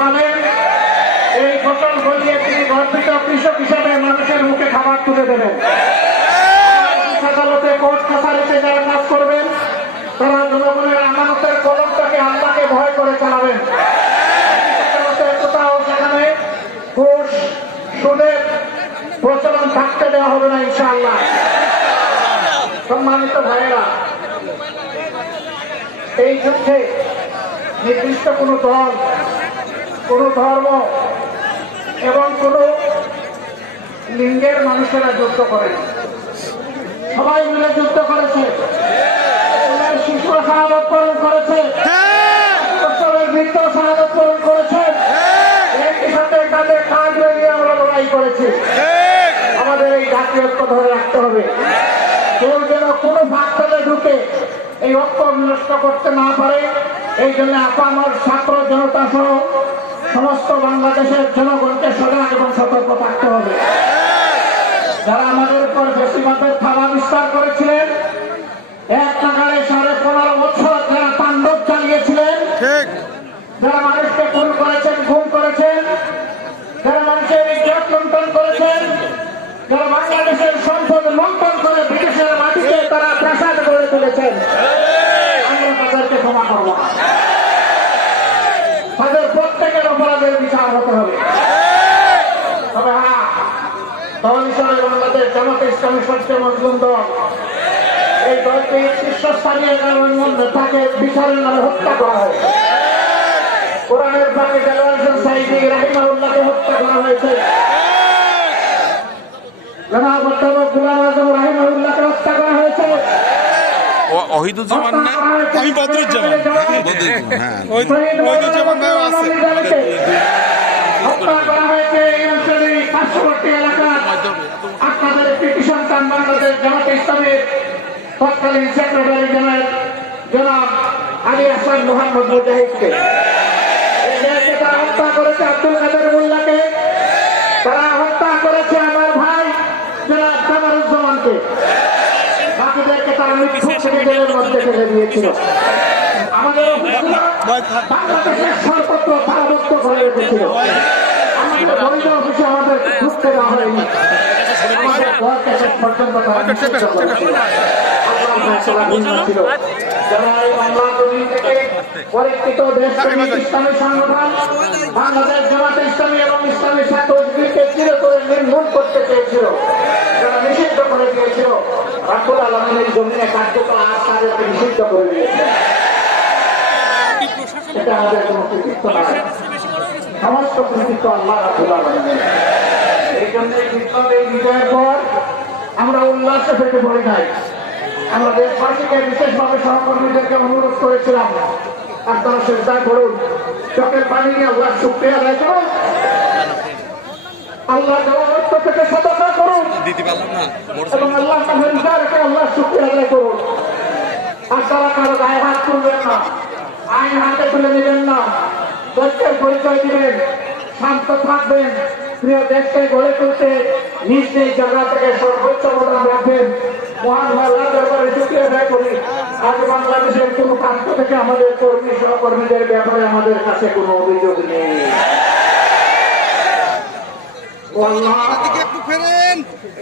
পাবেন, এই ফসল ফলিয়ে তিনি গর্বিত কৃষক হিসাবে মানুষের মুখে খাবার তুলে দেবেন। আদালতে, কোর্ট কাছারিতে যারা কাজ করবেন তারা জনগণের আমানতের কলমটাকে আল্লাহকে ভয় করে চালাবেন। কোথাও সেখানে ঘুষ সুদের প্রচলন থাকতে দেওয়া হবে না ইনশাআল্লাহ। সম্মানিত ভাইয়েরা, এই যুদ্ধে নির্দিষ্ট কোনো দল, কোনো ধর্ম এবং কোনো লিঙ্গের মানুষেরা যুদ্ধ করেন, সবাই মিলে যুদ্ধ করেছে। শিশুরা শাহাদাত বরণ করেছে, বৃদ্ধ শাহাদাত বরণ করেছে, একই সাথে কাঁধে কাঁধ মিলিয়ে আমরা লড়াই করেছি। আমাদের এই জাতীয় ঐক্য ধরে রাখতে হবে। কেউ যেন কোনো ফাঁকতলে ঢুকে এই ঐক্য নষ্ট করতে না পারে, এই জন্য আপামর ছাত্র জনতা সহ সমস্ত বাংলাদেশের জনগণকে সজাগ এবং সতর্ক থাকতে হবে। যারা আমাদের উপর বেশিরভাগের থাবা বিস্তার করেছিলেন, এক নাগারে 15.5 বছর যারা তাণ্ডব চালিয়েছিলেন, যারা মানুষকে খুন করেছেন, গুম করেছেন, যারা মানুষের ইজ্জত লুণ্ঠন করেছেন, যারা বাংলাদেশের সম্পদ লুণ্ঠন করে বিদেশের মাটিতে তারা প্রাসাদ গড়ে তুলেছেন, আমরা তাদেরকে ক্ষমা করব না। তাদের প্রত্যেকের অপরাধের বিচার হতে হবে। তবে হ্যাঁ, দল হিসাবে বাংলাদেশ জামাতে ইসলামী সবচেয়ে মজলুম দল। এই দলটি শীর্ষস্থানীয় নেতাকে বিচারের নামে হত্যা করা হয়। কোরআনের বাণী দেলোয়ার হোসেন সাঈদী রাহিমাহুল্লাহকে হত্যা করা হয়েছে। জনাব অধ্যাপক গোলাম আজম রাহিমাহুল্লাহকে হত্যা করা হয়েছে। ওহিদুজ্জামান না, আমি বদরুজ্জামান। ওহিদুজ্জামান ভাই আছে। হত্যা করা হয়েছে এই অঞ্চলের পার্শ্ববর্তী এলাকার আপনাদের কৃতি সন্তান বাংলাদেশ জামাতে ইসলামের তৎকালীন সেক্রেটারি জেনারেল জনাব আলী হাসান মোহাম্মদ মুজাহিদকে। তারা হত্যা করেছে আব্দুল কাদের মোল্লাকে, তারা হত্যা করেছে আমার ভাই জনাব কামারুজ্জামানকে। বাকিদেরকে তারা মৃত্যু থেকে জেলের মধ্যে ফেলে দিয়েছিল। আমাদের বাংলাদেশের সর্বত্র তারাবদ্ধ করে রেখেছিল। আমাদের বৈধ অফিসে আমাদের ঢুকতে দেওয়া হয়নি। আমাদের ঘরকে শেষ পর্যন্ত তারা নিষিদ্ধ করেছিল। পরীক্ষিত দেশপ্রেমিক ইসলামী সংগঠন বাংলাদেশ জামাতে ইসলামী এবং ইসলামী ছাত্রকে চিরতরে নির্মূল করতে চেয়েছিল, যারা নিষিদ্ধ করে দিয়েছিল। রাব্বুল আলামিনের জমিনে কার্যকলাপ তাদেরকে নিষিদ্ধ করে দিয়েছে। এটা আমাদের কোনো কৃতিত্ব নয়, সমস্ত কৃতিত্ব আল্লাহ রাব্বুল আলামিনের। এই জন্য এই বিজয়ের পর আমরা উল্লাসে ফেটে পড়ি নাই। আমরা দেশবাসীকে বিশেষভাবে সহকর্মীদেরকে অনুরোধ করেছিলাম, আপনারা চেষ্টা করুন, চোখের পানি নিয়ে আল্লাহ শুকরিয়া আদায় করুন, আল্লাহ জবাবত্ব থেকে সতর্ক করুন এবং আল্লাহ আল্লাহ শুকরিয়া আদায় করুন। আর তারা কারো গায়ে হাত তুলবেন না, আইন হাতে তুলে নেবেন না, সত্যের পরিচয় দিবেন, শান্ত থাকবেন, প্রিয় দেশকে গড়ে তুলতে নিজ নিজ জায়গা থেকে সর্বোচ্চ অবদান রাখবেন। মহান আল্লাহ দরবারে শুকরিয়া আদায় করি। আজ বাংলাদেশের কোন প্রান্ত থেকে আমাদের কর্মী সহকর্মীদের ব্যাপারে আমাদের কাছে কোনো অভিযোগ নেই।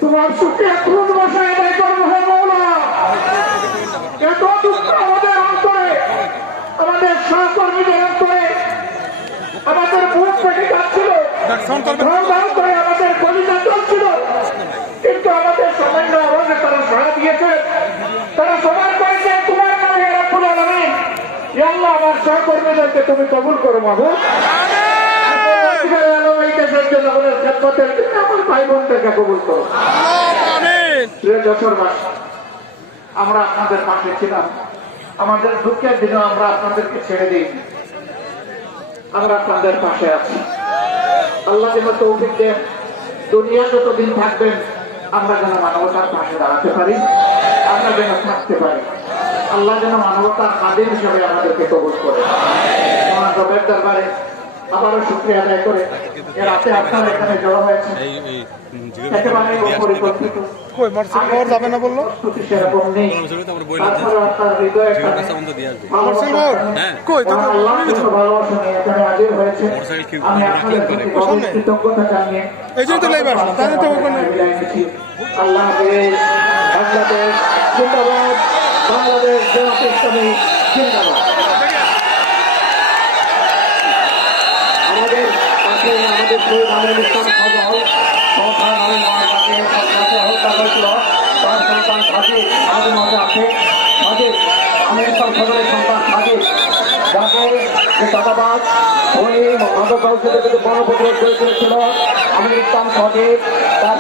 তোমার শুকরিয়া কোন ভাষায় আদায় করবো হে মওলা। এত দুঃখ আমাদের অন্তরে, আমাদের সহকর্মীদের অন্তরে, আমাদের বুক থেকে যাচ্ছিল, আমাদের কলিজা চলছিল, কিন্তু আমাদের সামান্য আওয়াজে তারা সাড়া দিয়েছে। তারা সবার করেছে তোমার নামে রাব্বুল আলামিন। ইয়া আল্লাহ, আমার সহকর্মীদেরকে তুমি কবুল করো মাবুদ। এই দেশের জনগণের খেদমতের জন্য আমার ভাই বোনদেরকে কবুল করো। প্রিয় যশোরবাসী, আমরা আপনাদের পাশে ছিলাম। আমাদের দুঃখের দিনেও আমরা আপনাদেরকে ছেড়ে দিই, আমরা আপনাদের পাশে আছি। আল্লাহ যেন তৌফিক দেন, দুনিয়া যতদিন থাকবেন আমরা যেন মানবতার পাশে দাঁড়াতে পারি, আমরা যেন থাকতে পারি। আল্লাহ যেন মানবতার খাদিম হিসেবে আমাদেরকে কবুল করে। আমার রবের দরবারে আবারও শুক্রিয়া আদায় করে এর রাতে আপনারা এখানে জড়ো হয়েছে একেবারে অপরিকল্পিত কই মোটরসাইকেল পাওয়া যাবে না বললো? প্রস্তুতি সেরকম নেই। তারপরে আপনার হৃদয়ে কই তো ভালোবাসা নিয়ে এখানে হাজির হয়েছে। আমি আপনাদের প্রতি গভীর কৃতজ্ঞতা জানিয়ে এই জন্য তো লাইভ আসলাম, তাহলে তো ওখানে বিদায় নিচ্ছি। আল্লাহ হাফেজ। বাংলাদেশ জিন্দাবাদ, বাংলাদেশ জামাত ইসলামী জিন্দাবাদ। আমাদের পাশে আমাদের শহীদ আমিরুল ইসলাম খাজা হল সংখ্যা নামে মহারাজকে সন্ত্রাসে হত্যা হয়েছিল। তার সন্তান সাজিদ আমাদের মাঝে আছে। সাজিদ আমির ইসলাম সদরের সন্তান সাজিদ, যাকে যে চাঁদাবাজ উনি মাদক ব্যবসা থেকে গণপ্রতিরোধ করে তুলেছিল। আমির ইসলাম সাজিদ তার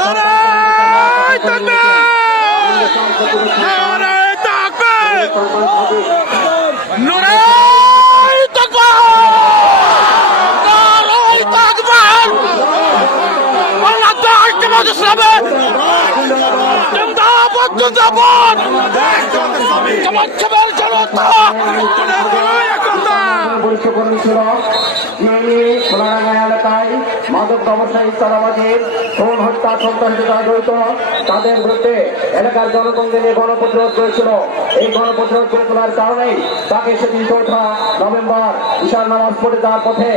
পরিচয় ছিল খোলারাঙ্গা এলাকায় মাদক ব্যবসায়ী চাঁদাবাজের খুন হত্যা সন্ত্রাসী যারা জড়িত তাদের বিরুদ্ধে এলাকার জনগণকে নিয়ে গণপ্রতিরোধ করেছিল। এই গণপ্রতিরোধ করে তোলার কারণেই তাকে সেদিন 4 নভেম্বর ঈশার নামাজ পড়ে যাওয়ার পথে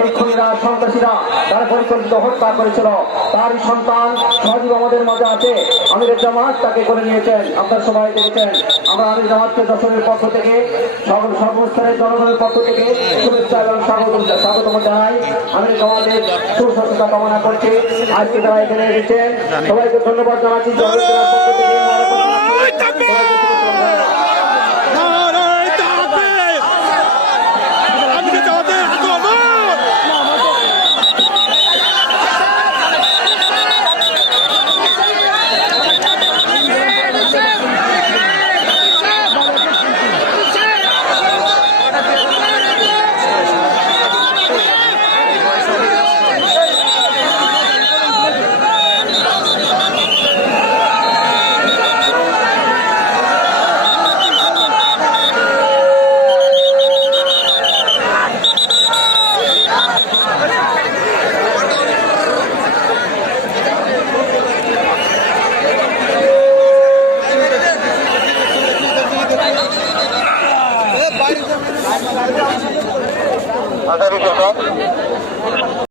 এই খুনিরা সন্ত্রাসীরা তারা পরিকল্পিত হত্যা করেছিল। তারই সন্তান সজীব আমাদের মাঝে আছে। আমিরের জামাত তাকে করে নিয়েছেন, আপনারা সবাই দেখেছেন। আমরা আমির জামাতকে দর্শনের পক্ষ থেকে সর্বস্তরের জনগণের পক্ষ থেকে শুভেচ্ছা এবং স্বাগতম জানাই। আমির জামাতের সুস্বাস্থ্যতা কামনা করছি। আজকে যারা এখানে এসেছেন সবাইকে ধন্যবাদ জানাচ্ছি। জনগণের পক্ষ থেকে আচ্ছা